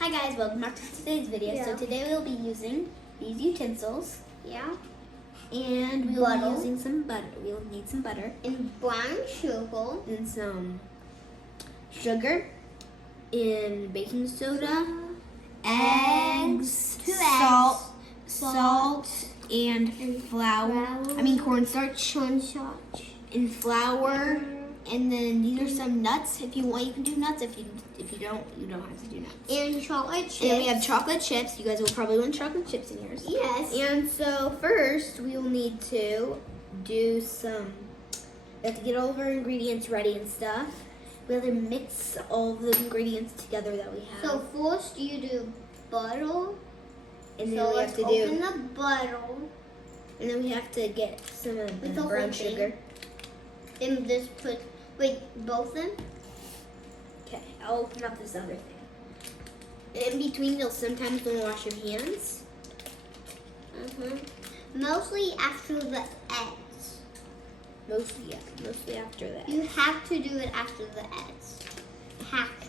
Hi guys, welcome back to today's video. Yeah. So today we'll be using these utensils. Yeah. And we'll be using some butter. We'll need some butter. And brown sugar. And some sugar. And baking soda. Eggs. Salt. And flour. I mean cornstarch. And flour. And then these are some nuts. If you want, you can do nuts. If you don't, you don't have to do nuts. And chocolate chips. And we have chocolate chips. You guys will probably want chocolate chips in yours. Yes. And so first, we will need to do some. We have to get all of our ingredients ready and stuff. We have to mix all of the ingredients together that we have. So first you do butter. And then so we let's have to open do. the butter. And then we have to get some of With the the brown whole thing. sugar. Then just put both of them. Okay, I'll open up this other thing. In between, you'll sometimes want to wash your hands. Mostly after the eggs. Mostly after that. You have to do it after the eggs. Have to.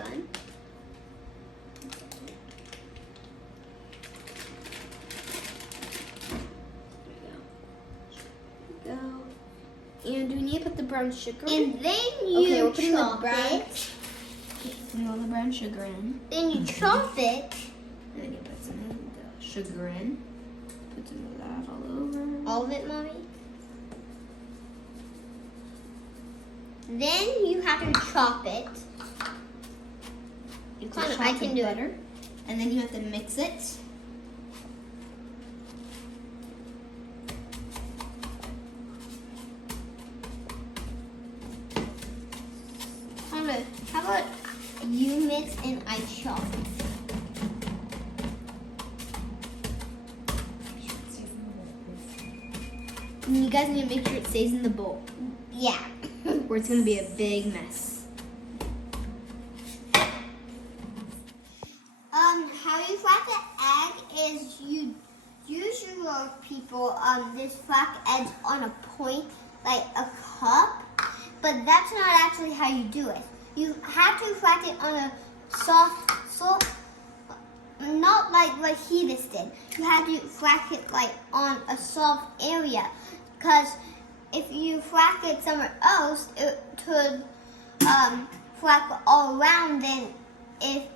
Done. Go. And do we need to put the brown sugar in? And then Okay, we're you putting the chop brown. it. Putting all the brown sugar in. Then you chop it. And then you put some of the sugar in. Put some of that all over. All of it, Mommy. Then you have to chop it. You Connor, chop I the can do it. butter. And then you have to mix it. Connor, how about you mix and I chop? And you guys need to make sure it stays in the bowl, Yeah. or it's going to be a big mess. How you crack the egg is you usually people this crack eggs on a point like a cup, but that's not actually how you do it. You have to crack it on a soft, not like he just did. You have to crack it like on a soft area, because if you crack it somewhere else, it could crack all around. Then it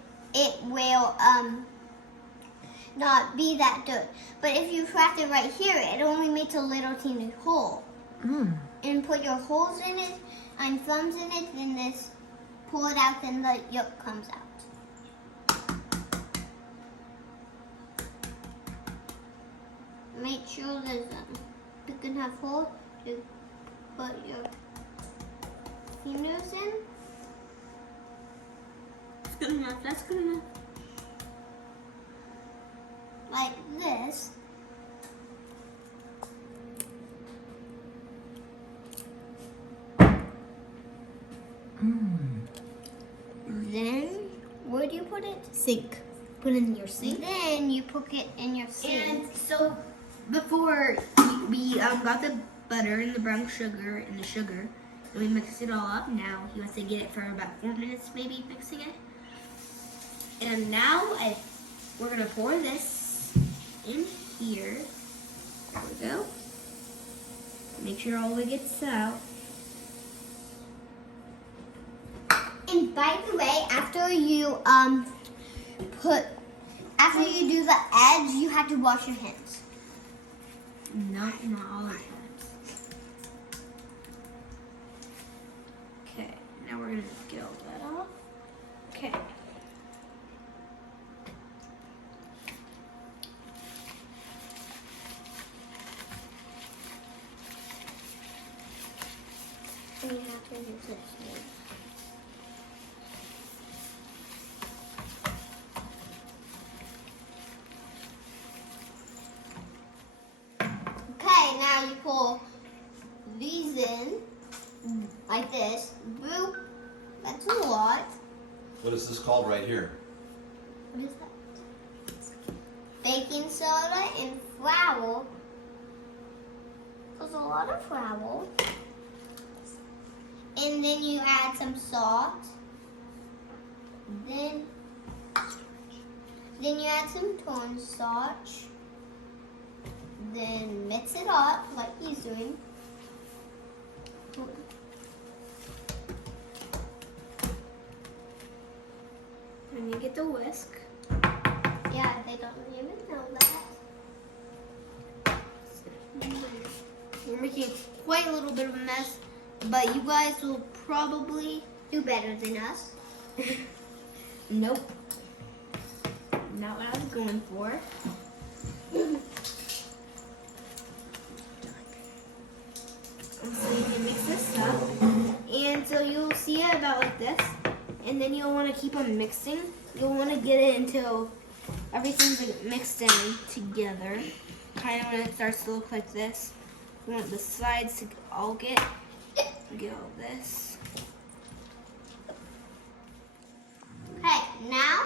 will not be that good. But if you crack it right here, it only makes a little teeny hole. And put your holes in it and thumbs in it, then this pull it out, then the yolk comes out. Make sure there's you can have hole to put your fingers in. That's good enough. That's good enough. Like this. Then, where do you put it? Sink. Put it in your sink. Then you put it in your sink. And so before we got the butter and the brown sugar and the sugar, and we mixed it all up. Now he wants to get it for about 4 minutes, maybe mixing it. And now we're gonna pour this in here. There we go. Make sure all of it gets out. And by the way, after you do the edge, you have to wash your hands. Not all the times. Okay, now we're gonna get all that off. Okay. And you have to use this one. Okay, now you pull these in like this. Boop. That's a lot. What is this called right here? What is that? Baking soda and flour. There's a lot of flour. And And then you add some salt. Then you add some cornstarch. Then mix it up like he's doing. And you get the whisk. Yeah, they don't even know that. We're making quite a little bit of a mess, but you guys will probably Do better than us. nope. Not what I was going for. And so you can mix this up. And so you'll see it about like this. And then you'll want to keep on mixing. You'll want to get it until everything's like mixed in together. Kind of when it starts to look like this. You want the sides to all get all this. Okay, now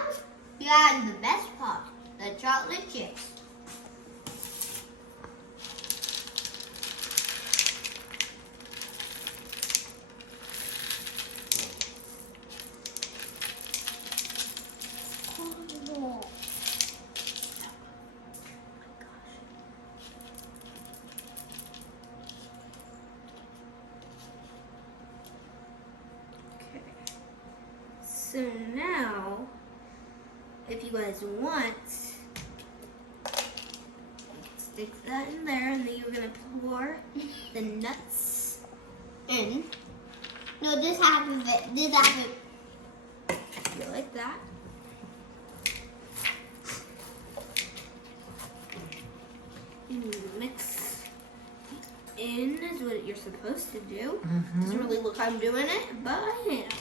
you add the best part, the chocolate chips. So now, if you guys want, stick that in there, and then you're gonna pour the nuts in. No, this half of it. This half of it. Go like that. And mix in is what you're supposed to do. Doesn't really look how I'm doing it, but I am.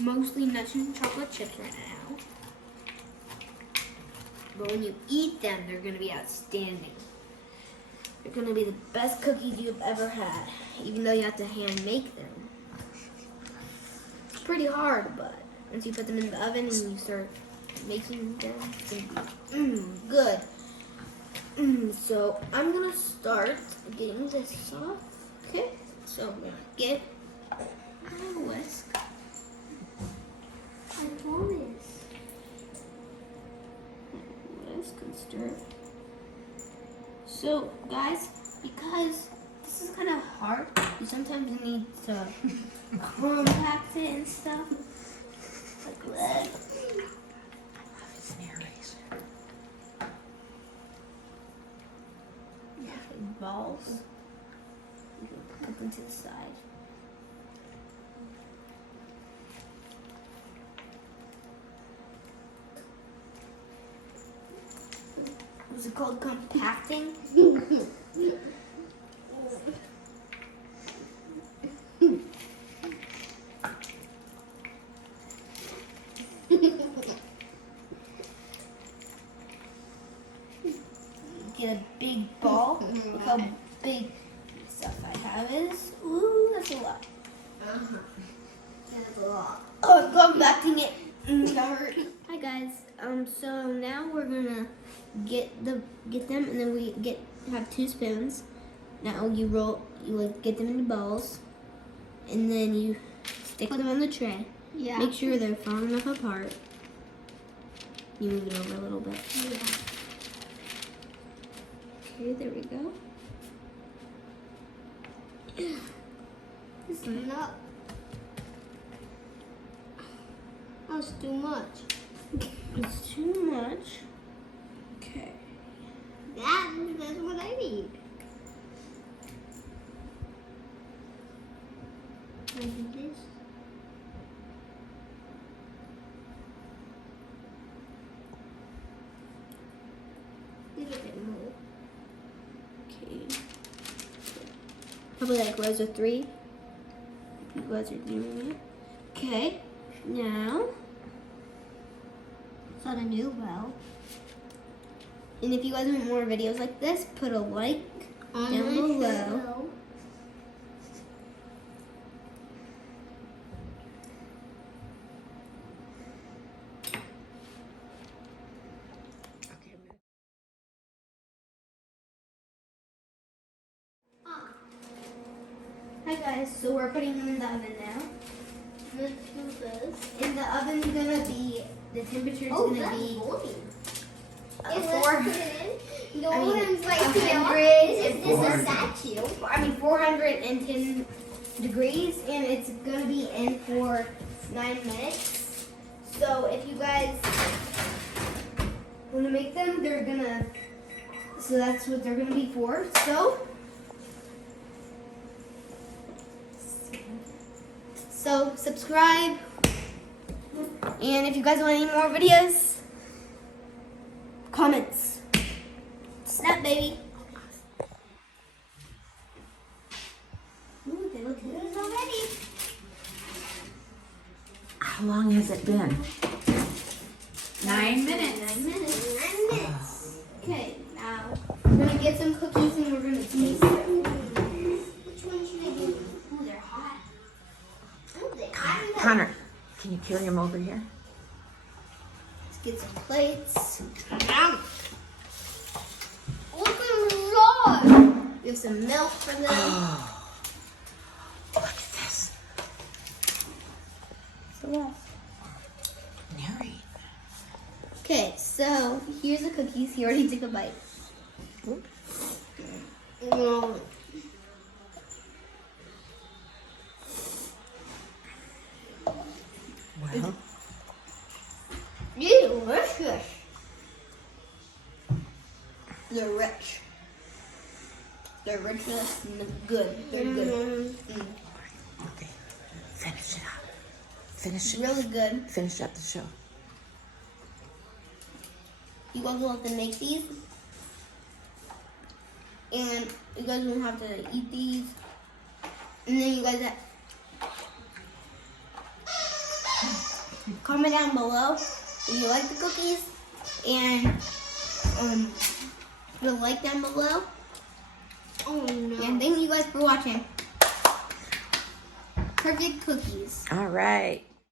Mostly nuts and chocolate chips right now. But when you eat them, they're going to be outstanding. They're going to be the best cookies you've ever had, even though you have to hand make them. It's pretty hard, but once you put them in the oven and you start making them, it's going to be good. So I'm going to start getting this off. Okay, so I'm going to get my whisk. I promise. Whisk and stir. So, guys, because this is kind of hard, you sometimes need to compact it and stuff. Like that. Like balls. You can put them to the side. Was it called compacting? Get a big ball. Look how big stuff I have is. Ooh, that's a lot. That's a lot. Oh, I'm compacting it. That hurt. Hi guys. So now we're gonna get them, and then we have 2 spoons. Now you like get them into balls, and then you stick them on the tray. Yeah. Make sure they're far enough apart. You move it over a little bit. Yeah. Okay, there we go. It's not. That's too much. It's too much. Okay. That's what I need. I do this. Leave it a bit more. Okay. Probably like rows of 3. You guys are doing it. Okay. Now. It's not a new row. And if you guys want more videos like this, put a like down below. Hi guys, so we're putting them in the oven now. Let's do this. And the oven's gonna be, the temperature's gonna be Let's four. put it in. No I mean, one's like 100 This is a statue. 410 degrees, and it's gonna be in for 9 minutes. So if you guys want to make them, they're gonna. So that's what they're gonna be for. So subscribe, and if you guys want any more videos, comments. Snap, baby. Ooh, they look good already. How long has it been? 9 minutes. 9 minutes. 9 minutes. Okay, now we're gonna get some cookies and we're gonna taste them. Which one should I do? Ooh, they're hot. Oh, they have them. Connor, can you carry him over here? Let's get some plates. Look at the jar. We have some milk for them. Oh, look at this. So yeah. Mary. Okay, so here's the cookies. He already took a bite. No. Well, Delicious. They're rich. They're richness and good. They're good. okay. Finish it up. Finish it. Really good. Finish up the show. You guys will have to make these. And you guys will have to eat these. And then you guys comment down below if you like the cookies. And put a like down below. Oh no. And thank you guys for watching. Perfect cookies. All right.